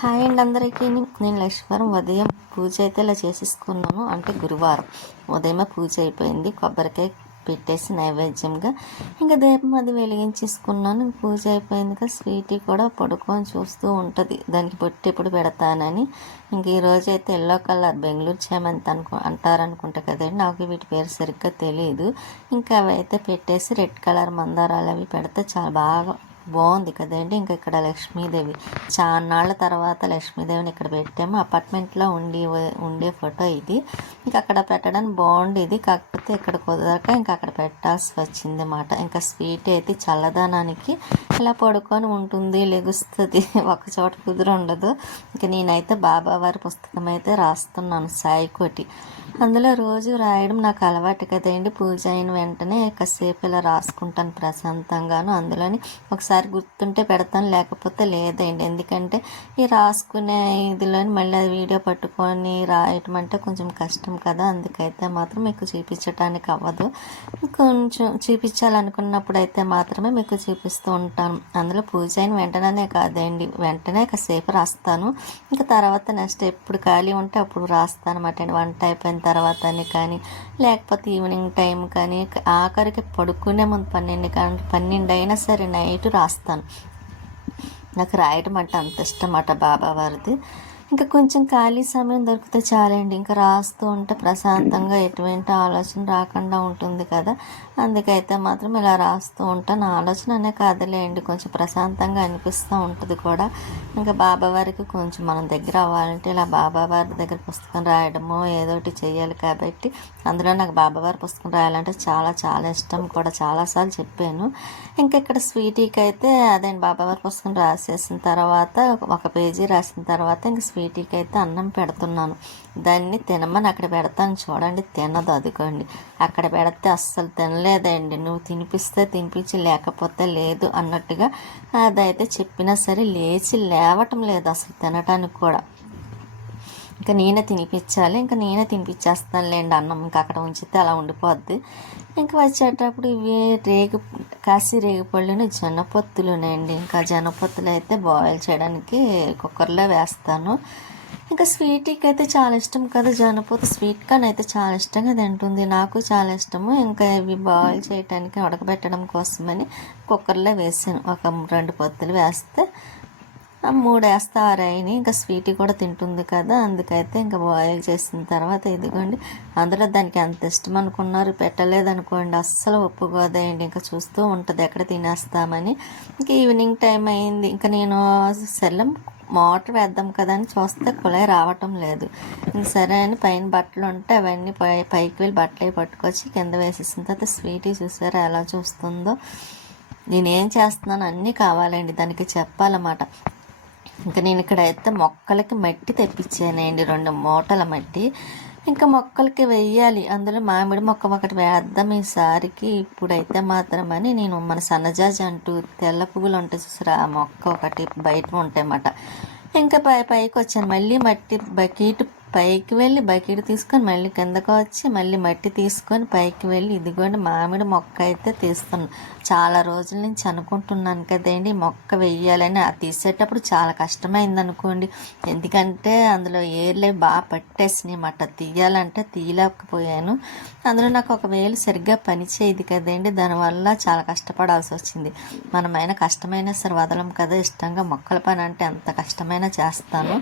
Hi అండి అందరికీ. నేను లక్ష్మీవారం ఉదయం పూజ అయితే ఇలా చేసేసుకున్నాను. అంటే గురువారం. ఉదయమే పూజ అయిపోయింది. కొబ్బరికాయ పెట్టేసి నైవేద్యంగా ఇంకా దీపం అది వెలిగించేసుకున్నాను. పూజ అయిపోయింది కదా స్వీటీ కూడా పడుకొని చూస్తూ ఉంటుంది. దానికి బొట్టి ఎప్పుడు పెడతానని. ఇంక ఈరోజు అయితే ఎల్లో కలర్ బెంగళూరు చేమంత అనుకో అంటారనుకుంటా కదండి. నాకు వీటి పేరు సరిగ్గా తెలియదు ఇంకా అవి అయితే పెట్టేసి రెడ్ కలర్ మందారాలు అవి పెడితే చాలా బాగా బాగుంది కదండి. ఇంకా ఇక్కడ లక్ష్మీదేవి. చాన్నాళ్ళ తర్వాత లక్ష్మీదేవిని ఇక్కడ పెట్టాము. అపార్ట్మెంట్లో ఉండి ఉండే ఫోటో ఇది. ఇంకా అక్కడ పెట్టడానికి బాగుండేది. కాకపోతే ఇక్కడ కుదరక ఇంకా అక్కడ పెట్టాల్సి వచ్చింది అన్నమాట ఇంకా స్వీట్ అయితే చల్లదనానికి ఇలా పడుకొని ఉంటుంది లెగుస్తుంది. ఒక చోట కుదురు ఉండదు ఇంకా నేనైతే బాబా వారి పుస్తకం అయితే రాస్తున్నాను. సాయికోటి. అందులో రోజు రాయడం నాకు అలవాటు కదండి. పూజ అయిన వెంటనే కాసేపు ఇలా రాసుకుంటాను ప్రశాంతంగాను. అందులోని ఒకసారి గుర్తుంటే పెడతాను లేకపోతే లేదండి. ఎందుకంటే ఈ రాసుకునే ఇదిలోని మళ్ళీ అది వీడియో పట్టుకొని రాయటం అంటే కొంచెం కష్టం కదా. అందుకైతే మాత్రం మీకు చూపించడానికి అవ్వదు. కొంచెం చూపించాలనుకున్నప్పుడు అయితే మాత్రమే మీకు చూపిస్తూ ఉంటాను. అందులో పూజ అయిన వెంటనే కాదండి. వెంటనే కాసేపు రాస్తాను. ఇంకా తర్వాత నెక్స్ట్ ఎప్పుడు ఖాళీ ఉంటే అప్పుడు రాస్తాను అనమాట వంట అయిపోయిన తర్వాత కానీ లేకపోతే ఈవినింగ్ టైం కానీ ఆఖరికి పడుకునే ముందు పన్నెండు కానీ పన్నెండు అయినా సరే నైట్ రాస్తాను. నాకు రాయడం అంటే అంత ఇష్టం అట బాబా వారిది. ఇంకా కొంచెం ఖాళీ సమయం దొరికితే చాలండి. ఇంకా రాస్తూ ఉంటే ప్రశాంతంగా ఎటువంటి ఆలోచన రాకుండా ఉంటుంది కదా. అందుకైతే మాత్రం ఇలా రాస్తూ ఉంటాను ఆలోచన అనే కాదులేండి కొంచెం ప్రశాంతంగా అనిపిస్తూ ఉంటుంది కూడా. ఇంకా బాబావారికి కొంచెం మనం దగ్గర అవ్వాలంటే ఇలా బాబావారి దగ్గర పుస్తకం రాయడము ఏదో ఒకటి చేయాలి కాబట్టి అందులో నాకు బాబావారి పుస్తకం రాయాలంటే చాలా చాలా ఇష్టం కూడా. చాలాసార్లు చెప్పాను. ఇంకా ఇక్కడ స్వీటీకి అయితే అదే బాబావారి పుస్తకం రాసేసిన తర్వాత ఒక పేజీ రాసిన తర్వాత ఇంక స్వీటీకి అయితే అన్నం పెడుతున్నాను. దాన్ని తినమని అక్కడ పెడతాను. చూడండి తినదు అదిగోండి. అక్కడ పెడితే అస్సలు లేదండి నువ్వు తినిపిస్తే తినిపించి లేకపోతే లేదు అన్నట్టుగా అదైతే చెప్పినా సరే లేచి లేవటం లేదు అసలు తినటానికి కూడా. ఇంకా నేనే తినిపించాలి ఇంకా నేనే తినిపించేస్తానులేండి అన్నం. ఇంకా అక్కడ ఉంచితే అలా ఉండిపోద్ది. ఇంకా వచ్చేటప్పుడు ఇవి రేగు కాసి రేగిపళ్ళుని జనపొత్తులునండి. ఇంకా జనపొత్తులు అయితే బాయిల్ చేయడానికి కుక్కర్లో వేస్తాను. ఇంకా స్వీట్కి అయితే చాలా ఇష్టం కదా జనపూత స్వీట్ కానీ అయితే చాలా ఇష్టంగా తింటుంది. నాకు చాలా ఇష్టము. ఇంకా ఇవి బాయిల్ చేయడానికి ఉడకబెట్టడం కోసమని కుక్కర్లో వేసాను. ఒక రెండు పొత్తులు వేస్తే మూడు వేస్తే ఆరైనాయి ఇంకా స్వీట్ కూడా తింటుంది కదా అందుకైతే ఇంకా బాయిల్ చేసిన తర్వాత ఇదిగోండి. అందులో దానికి ఎంత ఇష్టం అనుకున్నారు? పెట్టలేదనుకోండి. అస్సలు ఒప్పుకోదండి. ఇంకా చూస్తూ ఉంటుంది. ఎక్కడ తినేస్తామని. ఇంకా ఈవినింగ్ టైం అయింది. ఇంకా నేను సెల్లం మోటార్ వేద్దాం కదా అని చూస్తే కుళాయి రావటం లేదు. సరే అని పైన బట్టలు ఉంటే అవన్నీ పై పైకి వెళ్ళి బట్టలు పట్టుకొచ్చి కింద వేసేసిన తర్వాత స్వీటీ చూసారా ఎలా చూస్తుందో. నేనేం చేస్తున్నాను అన్నీ కావాలండి దానికి చెప్పాలన్నమాట. ఇంకా నేను ఇక్కడ అయితే మొక్కలకి మట్టి తెప్పించానండి రెండు మూటల మట్టి. ఇంకా మొక్కలకి వెయ్యాలి. అందులో మామిడి మొక్క ఒకటి వేద్దాం ఈసారికి. ఇప్పుడైతే మాత్రమని నేను మన సన్నజాజి అంటూ తెల్ల పువ్వులు ఉంటాయి చూసారా? ఆ మొక్క ఒకటి బయట ఉంటాయన్నమాట ఇంకా పై పైకి వచ్చాను. మళ్ళీ మట్టి బకెట్ పైకి వెళ్ళి బకెట్ తీసుకొని మళ్ళీ కిందకు వచ్చి మళ్ళీ మట్టి తీసుకొని పైకి వెళ్ళి ఇదిగోండి మామిడి మొక్క అయితే తీస్తున్నాను చాలా రోజుల నుంచి అనుకుంటున్నాను కదండి మొక్క వెయ్యాలని. అది తీసేటప్పుడు చాలా కష్టమైంది అనుకోండి. ఎందుకంటే అందులో ఏర్లే బాగా పట్టేసినాయి మాట. తీయాలంటే తీయలేకపోయాను. అందులో నాకు ఒక వేలు సరిగ్గా పని చేయదు కదండి దానివల్ల చాలా కష్టపడాల్సి వచ్చింది. మనమైనా కష్టమైనా సరే వదలం కదా ఇష్టంగా మొక్కల పని అంటే ఎంత కష్టమైనా చేస్తాను.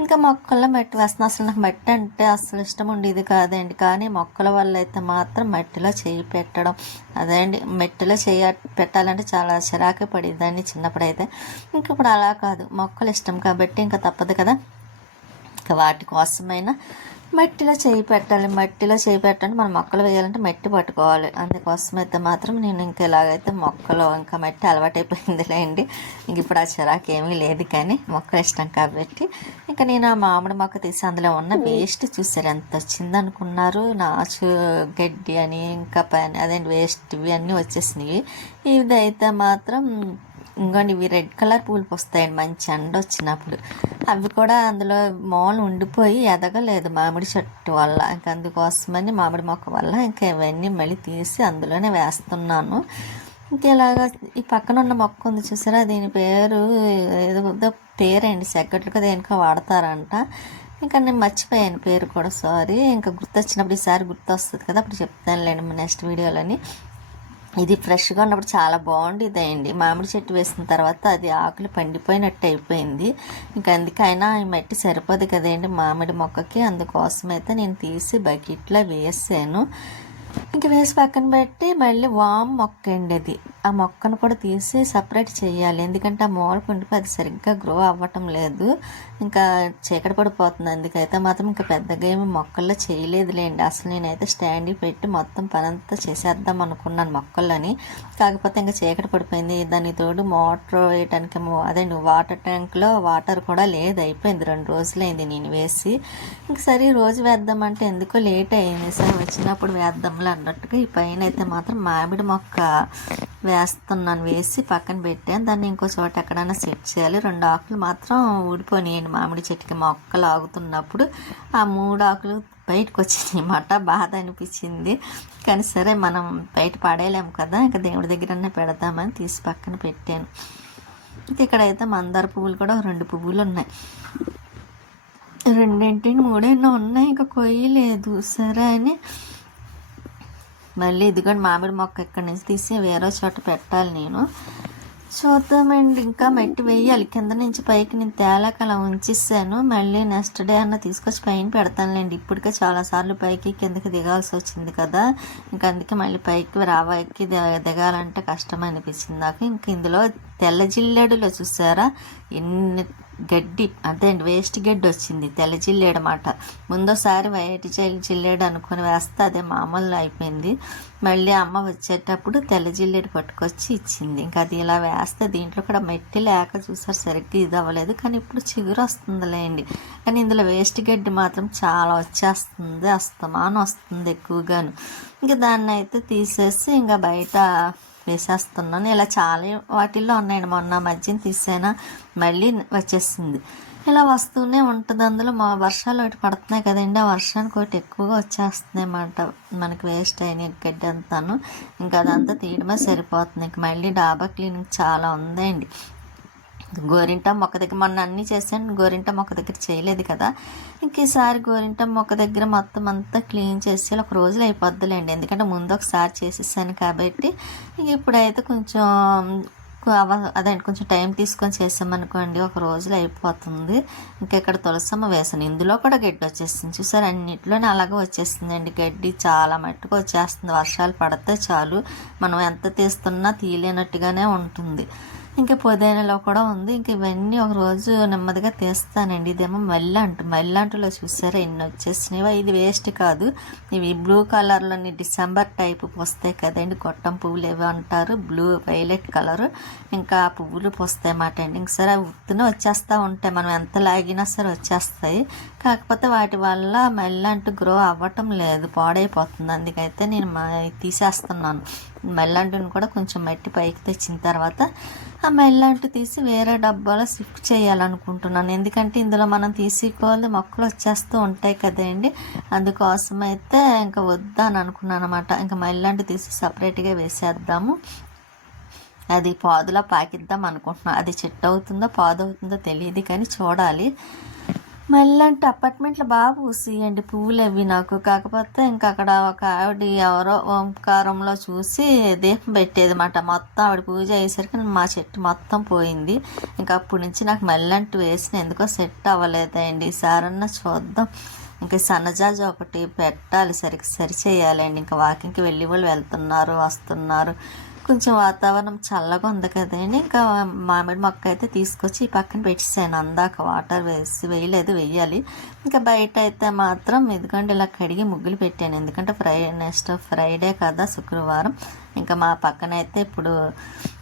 ఇంకా మొక్కల్లో మట్టి వేస్తున్నాను అసలు నాకు మట్టి అంటే అసలు ఇష్టం ఉండేది కాదండి. కానీ మొక్కల వల్ల అయితే మాత్రం మట్టిలో చేయి పెట్టడం అదే అండి మట్టిలో చేయ పెట్టాలంటే చాలా చిరాకే పడేదాన్ని చిన్నప్పుడైతే. ఇంక ఇప్పుడు అలా కాదు. మొక్కలు ఇష్టం కాబట్టి ఇంకా తప్పదు కదా. ఇంకా వాటి కోసమైనా మట్టిలో చేయి పెట్టాలి మట్టిలో చేయి పెట్టండి. మనం మొక్కలు వేయాలంటే మట్టి పట్టుకోవాలి. అందుకోసం అయితే మాత్రం నేను ఇంకా ఇలాగైతే మొక్కలు ఇంకా మట్టి అలవాటైపోయిందిలేండి ఇంక ఇప్పుడు ఆ చిరాకు ఏమీ లేదు కానీ మొక్కలు ఇష్టం కాబట్టి. ఇంకా నేను ఆ మామిడి మొక్క తీసి అందులో ఉన్న వేస్ట్ చూసారు ఎంత వచ్చింది అనుకున్నారు నాచు గడ్డి అని ఇంకా పని అదే వేస్ట్ ఇవి అన్నీ వచ్చేసినాయి ఇదైతే మాత్రం ఇంకోండి ఇవి రెడ్ కలర్ పూలు వస్తాయండి మంచి ఎండ వచ్చినప్పుడు. అవి కూడా అందులో మామూలు ఉండిపోయి ఎదగలేదు మామిడి చెట్టు వల్ల. ఇంకా అందుకోసమని మామిడి మొక్క వల్ల ఇంకా ఇవన్నీ మళ్ళీ తీసి అందులోనే వేస్తున్నాను. ఇంకా ఇలాగా ఈ పక్కన ఉన్న మొక్క ఉంది చూసారా? దీని పేరు ఏదో పేరండి. సెగ్గట్లుగా దేనికో వాడతారంట. ఇంకా నేను మర్చిపోయాను పేరు కూడా. సారీ. ఇంకా గుర్తొచ్చినప్పుడు ఈసారి గుర్తొస్తుంది కదా అప్పుడు చెప్తానులేండి నెక్స్ట్ వీడియోలోని. ఇది ఫ్రెష్గా ఉన్నప్పుడు చాలా బాగుండేదండి. మామిడి చెట్టు వేసిన తర్వాత అది ఆకులు పండిపోయినట్టు అయిపోయింది. ఇంకా అందుకైనా ఈ మట్టి సరిపోదు కదండి మామిడి మొక్కకి. అందుకోసం అయితే నేను తీసి బకెట్లో వేసాను. ఇంక వేసి పక్కన పెట్టి మళ్ళీ వామ్ మొక్క అండి అది. ఆ మొక్కను కూడా తీసి సపరేట్ చేయాలి. ఎందుకంటే ఆ మూల పండిపోయి అది సరిగ్గా గ్రో అవ్వటం లేదు. ఇంకా చీకటి పడిపోతుంది. అందుకైతే మాత్రం ఇంకా పెద్దగా ఏమి మొక్కల్లో చేయలేదులేండి. అసలు నేనైతే స్టాండ్ పెట్టి మొత్తం పనంతా చేసేద్దాం అనుకున్నాను మొక్కలని కాకపోతే ఇంకా చీకటి పడిపోయింది. దాని తోడు మోటార్ వేయటానికి అదే వాటర్ ట్యాంక్లో వాటర్ కూడా లేదు అయిపోయింది. రెండు రోజులైంది నేను వేసి. ఇంక సరే రోజు వేద్దామంటే ఎందుకో లేట్ అయింది సార్ వచ్చినప్పుడు వేద్దాంలే అన్నట్టుగా ఈ పైన అయితే మాత్రం మామిడి మొక్క వేస్తున్నాను వేసి పక్కన పెట్టాను. దాన్ని ఇంకో చోట ఎక్కడైనా సెట్ చేయాలి. రెండు ఆకులు మాత్రం ఊడిపోయినాయండి మామిడి చెట్టుకి మొక్కలు ఆగుతున్నప్పుడు. ఆ మూడు ఆకులు బయటకు వచ్చినాయి మాట బాధ అనిపించింది. కానీ సరే మనం బయట పడేయలేము కదా. ఇంకా దేవుడి దగ్గరనే పెడదామని తీసి పక్కన పెట్టాను. ఇంక ఇక్కడైతే మందార పువ్వులు కూడా రెండు పువ్వులు ఉన్నాయి. రెండింటిని మూడేనో ఉన్నాయి. ఇంకా కొయ్యలేదు. సరే అని మళ్ళీ ఇదిగోండి మామిడి మొక్క ఇక్కడి నుంచి తీసి వేరే చోట పెట్టాలి నేను. చూద్దామండి ఇంకా మట్టి వేయాలి. కింద నుంచి పైకి నేను తేలాక అలా ఉంచేసాను. మళ్ళీ నెక్స్ట్ డే అన్న తీసుకొచ్చి పైన పెడతానులేండి. ఇప్పటికే చాలాసార్లు పైకి కిందకి దిగాల్సి వచ్చింది కదా. ఇంకా అందుకే మళ్ళీ పైకి రావాకి దిగాలంటే కష్టం అనిపించింది నాకు. ఇంక ఇందులో తెల్ల జిల్లేడులో చూసారా? ఎన్ని గడ్డి అంతే అండి వేస్ట్ గడ్డి వచ్చింది తెల్ల జిల్లేడు మాట ముందోసారి వైట్ జిల్లేడు అనుకుని వేస్తే అదే మామూలు అయిపోయింది. మళ్ళీ అమ్మ వచ్చేటప్పుడు తెల్ల జిల్లేడు పట్టుకొచ్చి ఇచ్చింది. ఇంకా అది ఇలా వేస్తే దీంట్లో కూడా మెట్టి లేక చూసారు సరిగ్గా ఇది అవ్వలేదు. కానీ ఇప్పుడు చిగురు వస్తుందిలేండి. కానీ ఇందులో వేస్ట్ గడ్డి మాత్రం చాలా వచ్చేస్తుంది అస్తమానం వస్తుంది ఎక్కువగాను. ఇంకా దాన్ని అయితే తీసేసి ఇంకా బయట వేసేస్తున్నాను ఇలా చాలా వాటిల్లో ఉన్నాయండి. మొన్న మధ్యన తీసాను మళ్ళీ వచ్చేసింది. ఇలా వస్తూనే ఉంటుంది. అందులో మా వర్షాలు ఒకటి పడుతున్నాయి కదండి. ఆ వర్షానికి ఒకటి ఎక్కువగా వచ్చేస్తున్నాయి అన్నమాట మనకి వేస్ట్ అయిన గడ్డి అంతాను. ఇంకా అదంతా తీయడమే సరిపోతుంది. ఇంక మళ్ళీ డాబా క్లీనింగ్ చాలా ఉందండి. గోరింట మొక్క దగ్గర మొన్న అన్నీ చేశాను. గోరింట మొక్క దగ్గర చేయలేదు కదా. ఇంక ఈసారి గోరింట మొక్క దగ్గర మొత్తం అంతా క్లీన్ చేసి ఒక రోజులు అయిపోద్దులేండి. ఎందుకంటే ముందు ఒకసారి చేసేసాను కాబట్టి ఇప్పుడైతే కొంచెం అదే కొంచెం టైం తీసుకొని చేసామనుకోండి ఒక రోజులో అయిపోతుంది. ఇంకా ఇక్కడ తులసమ్మ వేసాను. ఇందులో కూడా గడ్డి వచ్చేస్తుంది. చూసారు? అన్నింటిలోనే అలాగే వచ్చేస్తుందండి గడ్డి. చాలా మట్టుకు వచ్చేస్తుంది. వర్షాలు పడితే చాలు. మనం ఎంత తీస్తున్నా తీయలేనట్టుగానే ఉంటుంది. ఇంకా పొదైనలో కూడా ఉంది. ఇంక ఇవన్నీ ఒక రోజు నెమ్మదిగా తీస్తానండి. ఇదేమో మల్లంటు మెల్లంటులో చూసారా? ఎన్ని వచ్చేసినాయి. ఇది వేస్ట్ కాదు. ఇవి బ్లూ కలర్లోని డిసెంబర్ టైప్ వస్తాయి కదండి. గొట్టం పువ్వులు ఏవి అంటారు. బ్లూ వైలెట్ కలర్ ఇంకా పువ్వులు పోస్తాయి అన్నమాట అండి. ఇంక సరే ఉత్తున వచ్చేస్తూ ఉంటాయి. మనం ఎంత లాగినా సరే వచ్చేస్తాయి. కాకపోతే వాటి వల్ల మెల్లంటు గ్రో అవ్వటం లేదు. పాడైపోతుంది. అందుకైతే నేను తీసేస్తున్నాను. మెల్లంటిని కూడా కొంచెం మట్టి పైకి తెచ్చిన తర్వాత ఆ మెల్లంటి తీసి వేరే డబ్బాలో షిఫ్ట్ చేయాలనుకుంటున్నాను. ఎందుకంటే ఇందులో మనం తీసుకోవాలి మొక్కలు వచ్చేస్తూ ఉంటాయి కదండి. అందుకోసం అయితే ఇంకా వద్దని అనుకున్నాను అనమాట ఇంకా మెల్లంటి తీసి సపరేట్గా వేసేద్దాము. అది పాదులా పాకిద్దాం అనుకుంటున్నాను అది చెట్టు అవుతుందో పాదు అవుతుందో తెలియదు కానీ చూడాలి. మళ్ళీ అపార్ట్మెంట్లో బాగా పూసియండి. పువ్వులు అవి నాకు. కాకపోతే ఇంకా అక్కడ ఒక ఆవిడ ఎవరో ఓంకారంలో చూసి దీపం పెట్టేది మాట. మొత్తం ఆవిడ పూజ అయ్యేసరికి మా చెట్టు మొత్తం పోయింది. ఇంకా అప్పటి నుంచి నాకు మళ్ళంటూ వేసిన ఎందుకో సెట్ అవ్వలేదండి. ఈసారన్నా చూద్దాం. ఇంకా సన్నజాజి ఒకటి పెట్టాలి సరికి సరి చేయాలండి ఇంకా వాకింగ్కి వెళ్ళి వాళ్ళు వెళ్తున్నారు వస్తున్నారు. కొంచెం వాతావరణం చల్లగా ఉంది కదండి. ఇంకా మామిడి మొక్క అయితే తీసుకొచ్చి ఈ పక్కన పెట్టేసాను. అందాక వాటర్ వేసి వేయలేదు వేయాలి. ఇంకా బయట అయితే మాత్రం ఎందుకంటే ఇలా కడిగి ముగ్గులు పెట్టాను. ఎందుకంటే ఫ్రై నెక్స్ట్ ఫ్రైడే కదా శుక్రవారం. ఇంకా మా పక్కన అయితే ఇప్పుడు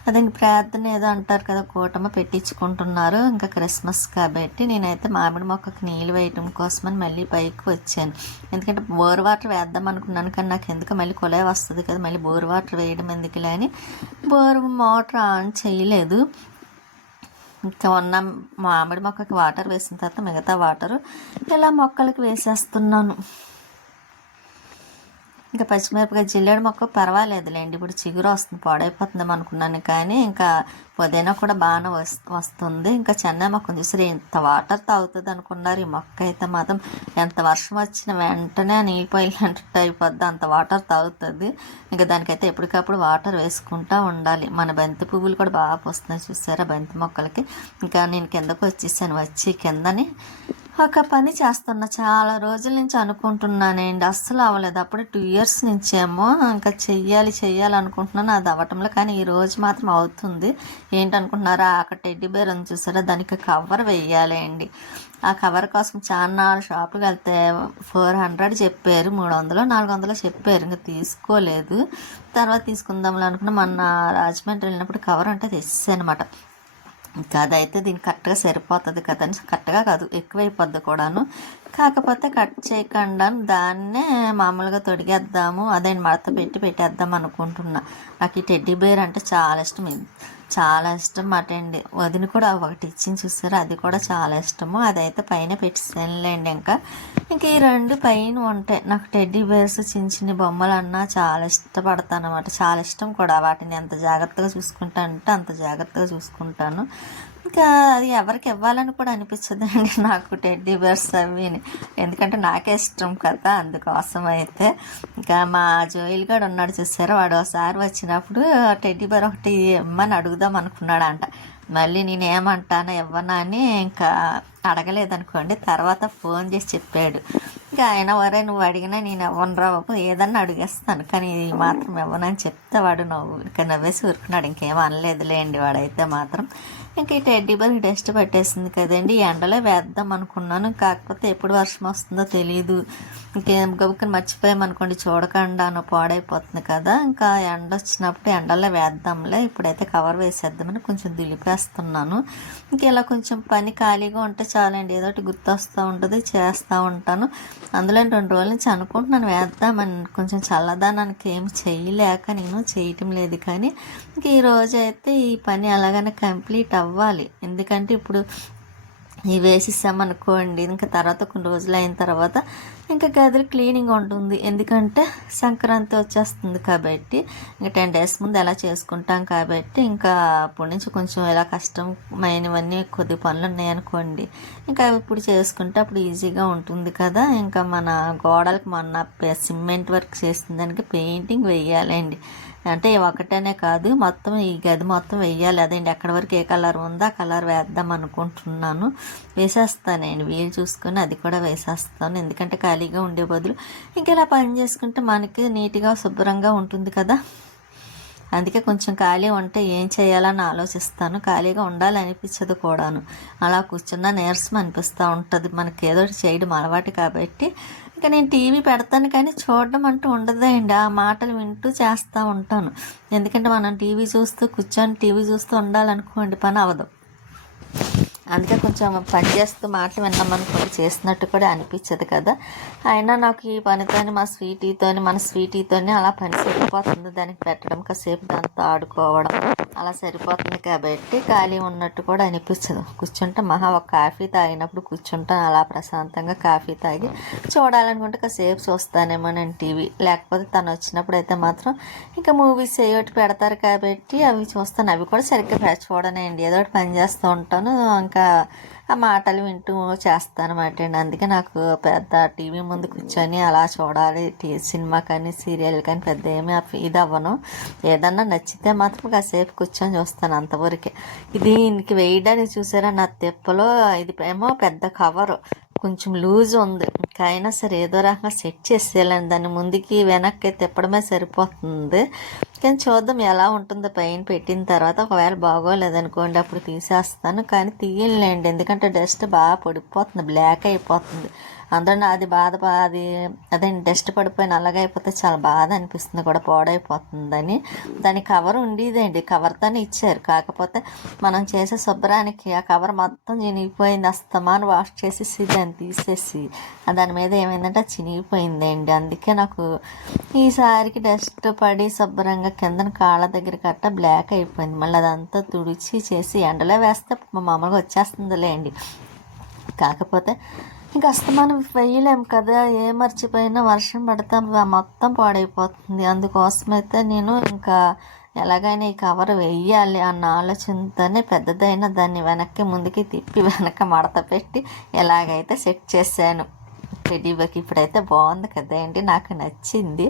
అదే ప్రార్థన ఏదో అంటారు కదా కూటమి పెట్టించుకుంటున్నారు. ఇంకా క్రిస్మస్ కాబట్టి నేనైతే మామిడి మొక్కకి నీళ్ళు వేయటం కోసమని మళ్ళీ పైకి వచ్చాను. ఎందుకంటే బోర్ వాటర్ వేద్దాం అనుకున్నాను కానీ నాకు ఎందుకు మళ్ళీ కొలే వస్తుంది కదా మళ్ళీ బోర్ వాటర్ వేయడం ఎందుకులే అని బోర్ మోటార్ ఆన్ చేయలేదు. ఇంకా ఉన్న మామిడి మొక్కకి వాటర్ వేసిన తర్వాత మిగతా వాటర్ ఇలా మొక్కలకి వేసేస్తున్నాను. ఇంకా పచ్చిమిరపకాయ జిల్లేడు మొక్క పర్వాలేదులేండి. ఇప్పుడు చిగురు వస్తుంది పాడైపోతుందేమో అనుకున్నాను కానీ ఇంకా పుదీనా కూడా బాగానే వస్తుంది. ఇంకా చెన్నై మొక్క చూసారు ఎంత వాటర్ తాగుతుంది అనుకున్నారు. ఈ మొక్క అయితే మాత్రం ఎంత వర్షం వచ్చిన వెంటనే నీళ్ళు అయిపోద్ది. అంత వాటర్ తాగుతుంది. ఇంకా దానికైతే ఎప్పటికప్పుడు వాటర్ వేసుకుంటూ ఉండాలి. మన బంతి పువ్వులు కూడా బాగా పోస్తున్నాయి చూసారా బంతి మొక్కలకి. ఇంకా నేను కిందకు వచ్చేసాను. వచ్చి కిందని ఒక పని చేస్తున్నా. చాలా రోజుల నుంచి అనుకుంటున్నానండి. అస్సలు అవ్వలేదు. అప్పుడు టూ ఇయర్స్ నుంచేమో ఇంకా చెయ్యాలి చెయ్యాలి అనుకుంటున్నాను. అది అవ్వటంలో కానీ ఈ రోజు మాత్రం అవుతుంది. ఏంటనుకుంటున్నారా? అక్కడ టెడ్డీ బేర్ అని చూసారా? దానికి కవర్ వేయాలి అండి ఆ కవర్ కోసం చాలా షాపుకి వెళ్తే ఫోర్ హండ్రెడ్ చెప్పారు. మూడు వందలు నాలుగు వందలు చెప్పారు. ఇంకా తీసుకోలేదు. తర్వాత తీసుకుందాంలే అనుకున్నా. మొన్న రాజమండ్రి వెళ్ళినప్పుడు కవర్ అంటే తెచ్చేసాను అనమాట అదైతే దీనికి కరెక్ట్గా సరిపోతుంది కదా అని కరెక్ట్గా కాదు ఎక్కువైపోద్ది కూడాను. కాకపోతే కట్ చేయకుండా దాన్నే మామూలుగా తొడిగేద్దాము అదే మడత పెట్టి పెట్టేద్దాం అనుకుంటున్నా. నాకు ఈ టెడ్డీ బేర్ అంటే చాలా ఇష్టం. చాలా ఇష్టం అటండి. వదిన కూడా ఒకటి ఇచ్చింది చూసారు? అది కూడా చాలా ఇష్టము. అదైతే పైన పెట్టేసానులేండి ఇంకా. ఇంకా ఈ రెండు పైన ఉంటాయి. నాకు టెడ్డీ బేర్స్ చిన్న చిన్న బొమ్మలు అన్నా చాలా ఇష్టపడతాను అనమాట చాలా ఇష్టం కూడా. వాటిని ఎంత జాగ్రత్తగా చూసుకుంటా అంటే అంత జాగ్రత్తగా చూసుకుంటాను. ఇంకా అది ఎవరికి ఇవ్వాలని కూడా అనిపించదండి నాకు టెడ్డీ బేర్స్ అవి ఎందుకంటే నాకే ఇష్టం కదా అందుకోసం అయితే ఇంకా మా జోయిల్ గడు ఉన్నాడు చూసారు వాడు ఒకసారి వచ్చినప్పుడు టెడ్డీ బేర్ ఒకటి ఇమ్మని అడుగుదాం అనుకున్నాడంట. మళ్ళీ నేనేమంటాను ఇవ్వనా అని ఇంకా అడగలేదనుకోండి తర్వాత ఫోన్ చేసి చెప్పాడు. ఇంకా ఆయన వరే నువ్వు అడిగినా నేను ఇవ్వనురా బాబు ఏదన్నా అడిగేస్తాను కానీ ఇది మాత్రం ఇవ్వనని చెప్తే వాడు నవ్వు ఇంకా నవ్వేసి ఊరుకున్నాడు. ఇంకేం అనలేదులేండి వాడైతే మాత్రం. ఇంక ఈ టెడ్డీ బర్ డస్ట్ పట్టేసింది కదండి. ఎండలో వేద్దాం అనుకున్నాను. కాకపోతే ఎప్పుడు వర్షం వస్తుందో తెలియదు ఇంకేం గబుక్కని మర్చిపోయామనుకోండి చూడకుండాను పాడైపోతుంది కదా. ఇంకా ఎండ వచ్చినప్పుడు ఎండలో వేద్దాంలే. ఇప్పుడైతే కవర్ వేసేద్దామని కొంచెం దిలిపేస్తున్నాను. ఇంక ఇలా కొంచెం పని ఖాళీగా ఉంటే చాలండి. ఏదో ఒకటి గుర్తొస్తూ ఉంటుంది చేస్తూ ఉంటాను. అందులో రెండు రోజుల నుంచి అనుకుంటున్నాను వేద్దామని. కొంచెం చల్లదానానికి ఏమి చేయలేక నేను చేయటం లేదు కానీ ఇంక ఈ రోజు అయితే ఈ పని అలాగనే కంప్లీట్ అవ్వాలి. ఎందుకంటే ఇప్పుడు ఇవి వేసేసామనుకోండి ఇంకా తర్వాత కొన్ని రోజులు అయిన తర్వాత ఇంకా గదిలో క్లీనింగ్ ఉంటుంది. ఎందుకంటే సంక్రాంతి వచ్చేస్తుంది కాబట్టి ఇంకా టెన్ డేస్ ముందు ఎలా చేసుకుంటాం కాబట్టి ఇంకా అప్పటి నుంచి కొంచెం ఇలా కష్టమైనవన్నీ కొద్ది పనులు ఉన్నాయనుకోండి ఇంకా అవి ఇప్పుడు చేసుకుంటే అప్పుడు ఈజీగా ఉంటుంది కదా. ఇంకా మన గోడలకు మొన్న సిమెంట్ వర్క్ చేసిన దానికి పెయింటింగ్ వేయాలండి. అంటే ఒకటనే కాదు మొత్తం ఈ గది మొత్తం వేయాలి అదేంటి ఎక్కడి వరకు ఏ కలర్ ఉందో ఆ కలర్ వేద్దాం అనుకుంటున్నాను. వేసేస్తాను నేను వీలు చూసుకొని అది కూడా వేసేస్తాను. ఎందుకంటే ఖాళీగా ఉండే బదులు ఇంకా ఇలా పని చేసుకుంటే మనకి నీట్గా శుభ్రంగా ఉంటుంది కదా. అందుకే కొంచెం ఖాళీ ఉంటే ఏం చేయాలని ఆలోచిస్తాను. ఖాళీగా ఉండాలనిపించదు కూడాను. అలా కూర్చున్న నీరసం అనిపిస్తూ ఉంటుంది. మనకి ఏదో ఒకటి చేయడం అలవాటు కాబట్టి ఇంకా నేను టీవీ పెడతాను కానీ చూడడం అంటూ ఉండదండి ఆ మాటలు వింటూ చేస్తూ ఉంటాను. ఎందుకంటే మనం టీవీ చూస్తూ కూర్చొని టీవీ చూస్తూ ఉండాలనుకోండి పని అవ్వదు. అందుకే కొంచెం పని చేస్తూ మాటలు విన్నామనుకోండి చేసినట్టు కూడా అనిపించదు కదా. అయినా నాకు ఈ పనితోని మా స్వీటీతోని మన స్వీటీతోని అలా పని సరిపోతుంది. దానికి పెట్టడం కాసేపు దాంతో ఆడుకోవడం అలా సరిపోతుంది కాబట్టి ఖాళీ ఉన్నట్టు కూడా అనిపిస్తుంది. కూర్చుంటే మహా ఒక కాఫీ తాగినప్పుడు కూర్చుంటాను అలా ప్రశాంతంగా కాఫీ తాగి చూడాలనుకుంటే కాసేపు చూస్తానేమో నేను టీవీ. లేకపోతే తను వచ్చినప్పుడు అయితే మాత్రం ఇంకా మూవీస్ ఏ పెడతారు కాబట్టి అవి చూస్తాను. అవి కూడా సరిగ్గా చూడనండి. ఏదో ఒకటి పని చేస్తూ ఉంటాను. ఇంకా ఆ మాటలు వింటూ చేస్తాను అనమాట అండి అందుకే నాకు పెద్ద టీవీ ముందు కూర్చొని అలా చూడాలి. సినిమా కానీ సీరియల్ కానీ పెద్ద ఏమీ ఇది అవ్వను. ఏదన్నా నచ్చితే మాత్రం కాసేపు కూర్చొని చూస్తాను అంతవరకే. ఇది ఇంక వేయడానికి చూసారా? నా తెప్పలో ఇది ఏమో పెద్ద కవరు. కొంచెం లూజ్ ఉంది. ఇంకా అయినా సరే ఏదో రకంగా సెట్ చేసేయాలండి. దాన్ని ముందుకి వెనక్కి తిప్పడమే సరిపోతుంది. కానీ చూద్దాం ఎలా ఉంటుందో పైన పెట్టిన తర్వాత ఒకవేళ బాగోలేదనుకోండి అప్పుడు తీసేస్తాను. కానీ తీయలేండి ఎందుకంటే డస్ట్ బాగా పడిపోతుంది బ్లాక్ అయిపోతుంది. అందరూ అది బాధ అది అదే డస్ట్ పడిపోయిన అలాగే అయిపోతే చాలా బాధ అనిపిస్తుంది కూడా పాడైపోతుందని. దాని కవర్ ఉండేదండి. కవర్తోనే ఇచ్చారు. కాకపోతే మనం చేసే శుభ్రానికి ఆ కవర్ మొత్తం చినిగిపోయింది. అస్తమాను వాష్ చేసేసి దాన్ని తీసేసి దాని మీద ఏమైందంటే చినిగిపోయిందండి. అందుకే నాకు ఈసారికి డస్ట్ పడి శుభ్రంగా కిందన కాళ్ళ దగ్గర కట్ట బ్లాక్ అయిపోయింది. మళ్ళీ అదంతా తుడిచి చేసి ఎండలో వేస్తే మామూలుగా వచ్చేస్తుందిలే అండి కాకపోతే ఇంకా అస్తమానం వేయలేం కదా ఏ మర్చిపోయినా వర్షం పడితే మొత్తం పాడైపోతుంది. అందుకోసమైతే నేను ఇంకా ఎలాగైనా ఈ కవర్ వెయ్యాలి అన్న ఆలోచనతోనే పెద్దదైన దాన్ని వెనక్కి ముందుకి తిప్పి వెనక మడత పెట్టి ఎలాగైతే సెట్ చేశాను. టెడీబర్కి ఇప్పుడైతే బాగుంది కదా అండి నాకు నచ్చింది.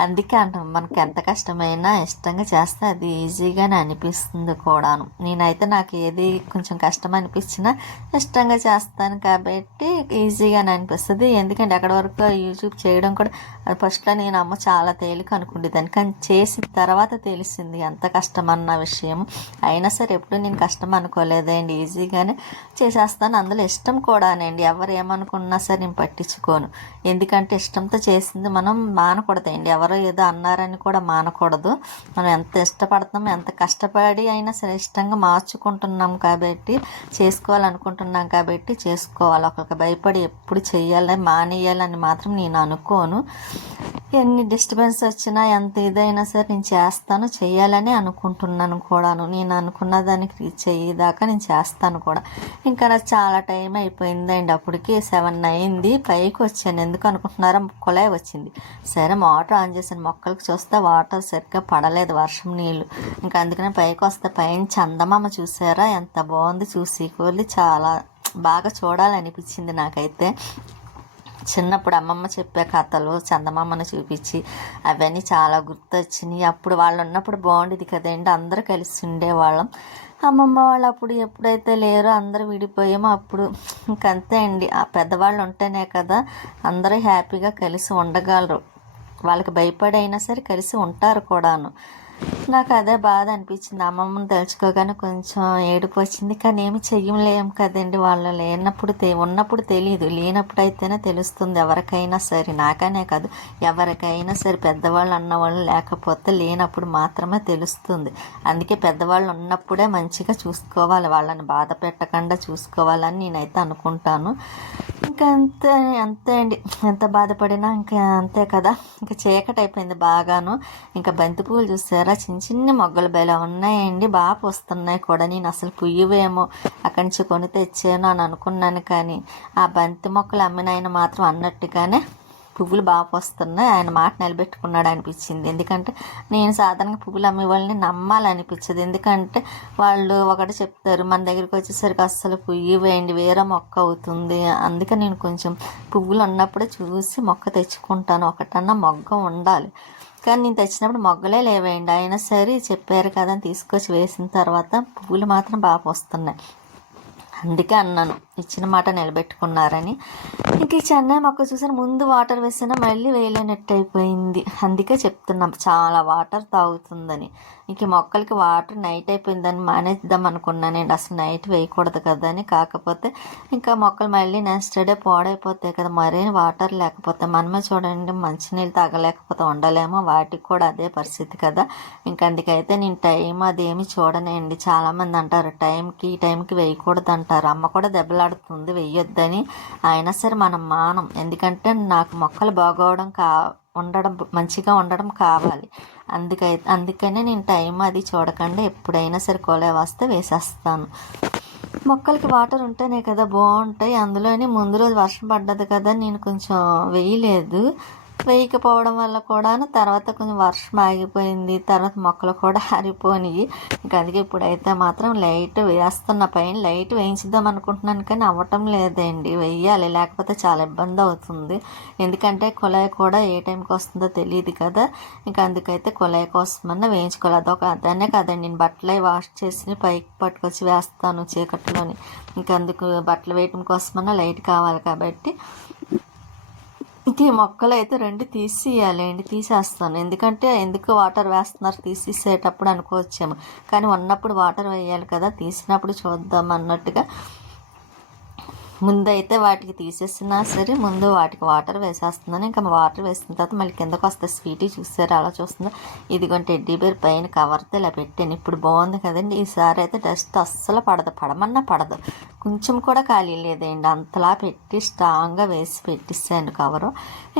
అందుకే అంట మనకి ఎంత కష్టమైనా ఇష్టంగా చేస్తే అది ఈజీగానే అనిపిస్తుంది కూడాను. నేనైతే నాకు ఏది కొంచెం కష్టం అనిపించినా ఇష్టంగా చేస్తాను కాబట్టి ఈజీగానే అనిపిస్తుంది. ఎందుకంటే అక్కడ వరకు యూట్యూబ్ చేయడం కూడా అది ఫస్ట్లో నేను అమ్మ చాలా తేలిక అనుకుండేదాన్ని. కానీ చేసిన తర్వాత తెలిసింది ఎంత కష్టం అన్న విషయం. అయినా సరే ఎప్పుడు నేను కష్టం అనుకోలేదండి. ఈజీగానే చేసేస్తాను. అందులో ఇష్టం కూడానండి. ఎవరు ఏమనుకున్నా సరే నేను పట్టించుకోను ఎందుకంటే ఇష్టంతో చేసింది మనం మానకూడదండి. ఎవరో ఏదో అన్నారని కూడా మానకూడదు. మనం ఎంత ఇష్టపడతాం ఎంత కష్టపడి అయినా సరే ఇష్టంగా మార్చుకుంటున్నాం కాబట్టి చేసుకోవాలనుకుంటున్నాం కాబట్టి చేసుకోవాలి. ఒకరికి భయపడి ఎప్పుడు చేయాలి మానేయాలని మాత్రం నేను అనుకోను. ఎన్ని డిస్టర్బెన్స్ వచ్చినా ఎంత ఇదైనా సరే నేను చేస్తాను చేయాలని అనుకుంటున్నాను కూడాను. నేను అనుకున్న దానికి రీచ్ అయ్యేదాకా నేను చేస్తాను కూడా. ఇంకా నాకు చాలా టైం అయిపోయిందండి. అప్పటికి సెవెన్ అయింది పైకి వచ్చాను. ఎందుకు అనుకుంటున్నారా కుళాయి వచ్చింది. సరే మోటార్ ఆన్ చేశాను. మొక్కలకు చూస్తే వాటర్ సరిగ్గా పడలేదు వర్షం నీళ్ళు. ఇంకా అందుకనే పైకి వస్తే పైన చందమామ చూసారా? ఎంత బాగుంది చూసి. కోళ్ళు చాలా బాగా చూడాలనిపించింది నాకైతే. చిన్నప్పుడు అమ్మమ్మ చెప్పే కథలు చందమామను చూపించి అవన్నీ చాలా గుర్తొచ్చినాయి. అప్పుడు వాళ్ళు ఉన్నప్పుడు బాగుండేది కదండి. అందరూ కలిసి ఉండేవాళ్ళం. అమ్మమ్మ వాళ్ళు అప్పుడు ఎప్పుడైతే లేరో అందరూ విడిపోయామో అప్పుడు. ఇంకంతే అండి. ఆ పెద్దవాళ్ళు ఉంటేనే కదా అందరూ హ్యాపీగా కలిసి ఉండగలరు. వాళ్ళకి భయపడైనా సరే కలిసి ఉంటారు కూడాను. నాకు అదే బాధ అనిపించింది అమ్మమ్మని తలుచుకోగానే కొంచెం ఏడుపు వచ్చింది కానీ ఏమి చెయ్యలేం కదండి. వాళ్ళు లేనప్పుడు తె ఉన్నప్పుడు తెలియదు లేనప్పుడు అయితేనే తెలుస్తుంది. ఎవరికైనా సరే. నాకనే కాదు. ఎవరికైనా సరే. పెద్దవాళ్ళు అన్నవాళ్ళు లేకపోతే లేనప్పుడు మాత్రమే తెలుస్తుంది. అందుకే పెద్దవాళ్ళు ఉన్నప్పుడే మంచిగా చూసుకోవాలి. వాళ్ళని బాధ పెట్టకుండా చూసుకోవాలని నేనైతే అనుకుంటాను. ఇంకా అంతే అంతే అండి. ఎంత బాధపడినా ఇంకా అంతే కదా. ఇంకా చీకటి అయిపోయింది బాగాను. ఇంకా బంతి పువ్వులు చూసారా? చిన్న చిన్న మొగ్గలు బయలు ఉన్నాయండి. బాగా వస్తున్నాయి కూడా. నేను అసలు పుయ్యవేమో అక్కడి నుంచి కొని తెచ్చాను అని అనుకున్నాను కానీ ఆ బంతి మొక్కలు అమ్మినాయన మాత్రం అన్నట్టుగానే పువ్వులు బాగా వస్తున్నాయి ఆయన మాట నిలబెట్టుకున్నాడు అనిపించింది. ఎందుకంటే నేను సాధారణంగా పువ్వులు అమ్మే వాళ్ళని నమ్మాలనిపించదు. ఎందుకంటే వాళ్ళు ఒకటి చెప్తారు మన దగ్గరికి వచ్చేసరికి అస్సలు పువ్వు వేయండి వేరే మొక్క అవుతుంది. అందుకే నేను కొంచెం పువ్వులు ఉన్నప్పుడే చూసి మొక్క తెచ్చుకుంటాను. ఒకటన్నా మొగ్గ ఉండాలి. కానీ నేను తెచ్చినప్పుడు మొగ్గలే లేవేయండి. అయినా సరే చెప్పారు కదా అని తీసుకొచ్చి వేసిన తర్వాత పువ్వులు మాత్రం బాగా వస్తున్నాయి అందుకే అన్నాను ఇచ్చిన మాట నిలబెట్టుకున్నారని. ఇంక ఈ చెన్నై మొక్క చూసాను ముందు వాటర్ వేసినా మళ్ళీ వేయలేనట్టు అయిపోయింది. అందుకే చెప్తున్నాం చాలా వాటర్ తాగుతుందని. ఇంక మొక్కలకి వాటర్ నైట్ అయిపోయిందని మానేద్దాం అనుకున్నానండి అసలు నైట్ వేయకూడదు కదా అని. కాకపోతే ఇంకా మొక్కలు మళ్ళీ నెక్స్ట్ డే పాడైపోతాయి కదా మరీ వాటర్ లేకపోతే. మనమే చూడండి మంచినీళ్ళు తాగలేకపోతే ఉండలేమో వాటికి కూడా అదే పరిస్థితి కదా. ఇంకా అందుకైతే నేను టైం అదేమి చూడనండి. చాలామంది అంటారు టైంకి ఈ టైంకి వేయకూడదు అంటారు. అమ్మ కూడా దెబ్బలాడుతుంది వెయ్యొద్దని. అయినా సరే మనం మానం. ఎందుకంటే నాకు మొక్కలు బాగోవడం కా ఉండడం మంచిగా ఉండడం కావాలి. అందుకై అందుకనే నేను టైం అది చూడకుండా ఎప్పుడైనా సరే కొలే వస్తే వేసేస్తాను. మొక్కలకి వాటర్ ఉంటేనే కదా బాగుంటాయి. అందులోనే ముందు రోజు వర్షం పడ్డది కదా నేను కొంచెం వేయలేదు. వేయకపోవడం వల్ల కూడా తర్వాత కొంచెం వర్షం ఆగిపోయింది తర్వాత మొక్కలు కూడా ఆరిపోయినాయి ఇంకా అందుకే ఇప్పుడైతే మాత్రం లైట్ వేస్తున్న పైన లైట్ వేయించుదాం అనుకుంటున్నాను కానీ అవ్వటం లేదండి. వెయ్యాలి లేకపోతే చాలా ఇబ్బంది అవుతుంది. ఎందుకంటే కుళాయి కూడా ఏ టైంకి వస్తుందో తెలియదు కదా. ఇంకా అందుకైతే కుళాయి కోసమన్నా వేయించుకోవాలి. అదొక అదనే కదండి. నేను బట్టలు వాష్ చేసి పైకి పట్టుకొచ్చి వేస్తాను చీకట్లోని. ఇంకా అందుకు బట్టలు వేయటం కోసమన్నా లైట్ కావాలి కాబట్టి ఇంక ఈ మొక్కలు అయితే రెండు తీసేయాలండి తీసేస్తాను. ఎందుకంటే ఎందుకు వాటర్ వేస్తున్నారు తీసేసేటప్పుడు అనుకోవచ్చేమో. కానీ ఉన్నప్పుడు వాటర్ వేయాలి కదా తీసినప్పుడు చూద్దాం అన్నట్టుగా. ముందైతే వాటికి తీసేసినా సరే ముందు వాటికి వాటర్ వేసేస్తున్నాను. ఇంకా వాటర్ వేసిన తర్వాత మళ్ళీ కిందకు వస్తే స్వీటీ చూసారు అలా చూస్తుందా ఇదిగోండి టెడ్డీ బేర్ పైన కవర్తో ఇలా పెట్టాను. ఇప్పుడు బాగుంది కదండి. ఈసారి అయితే డస్ట్ అస్సలు పడదు పడమన్నా పడదు. కొంచెం కూడా ఖాళీ లేదండి. అంతలా పెట్టి స్ట్రాంగ్గా వేసి పెట్టిస్తాను కవరు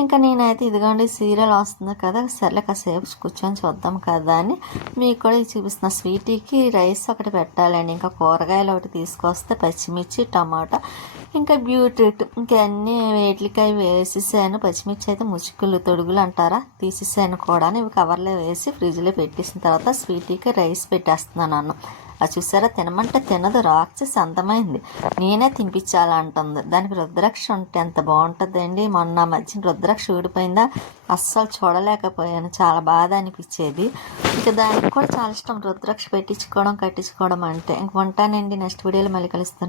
ఇంకా నేనైతే ఇదిగోండి సీరియల్ వస్తుంది కదా సర్లే కాసేపు కూర్చొని చూద్దాం కదా అని మీకు కూడా ఇది చూపిస్తున్న స్వీటీకి రైస్ ఒకటి పెట్టాలండి. ఇంకా కూరగాయలు ఒకటి తీసుకొస్తే పచ్చిమిర్చి టమాటా ఇంకా బ్యూట్రూట్ ఇంకా అన్నీ వేట్లకాయ వేసేసాను. పచ్చిమిర్చి అయితే ముచ్చుకులు తొడుగులు అంటారా? తీసేసాను కూడా ఇవి కవర్లో వేసి ఫ్రిడ్జ్లో పెట్టేసిన తర్వాత స్వీటీకి రైస్ పెట్టేస్తున్నాను అన్నం. అది చూసారా? తినమంటే తినదు. రాక్షసి అందమైంది. నేనే తినిపించాలంటుంది. దానికి రుద్రాక్ష ఉంటే ఎంత బాగుంటుందండి? మొన్న మధ్య రుద్రాక్ష ఊడిపోయిందా? అస్సలు చూడలేకపోయాను. చాలా బాధ అనిపించేది. ఇక దానికి కూడా చాలా ఇష్టం. రుద్రాక్ష పెట్టించుకోవడం కట్టించుకోవడం అంటే. ఇంక ఉంటానండి. నెక్స్ట్ వీడియోలో మళ్ళీ కలుస్తాను.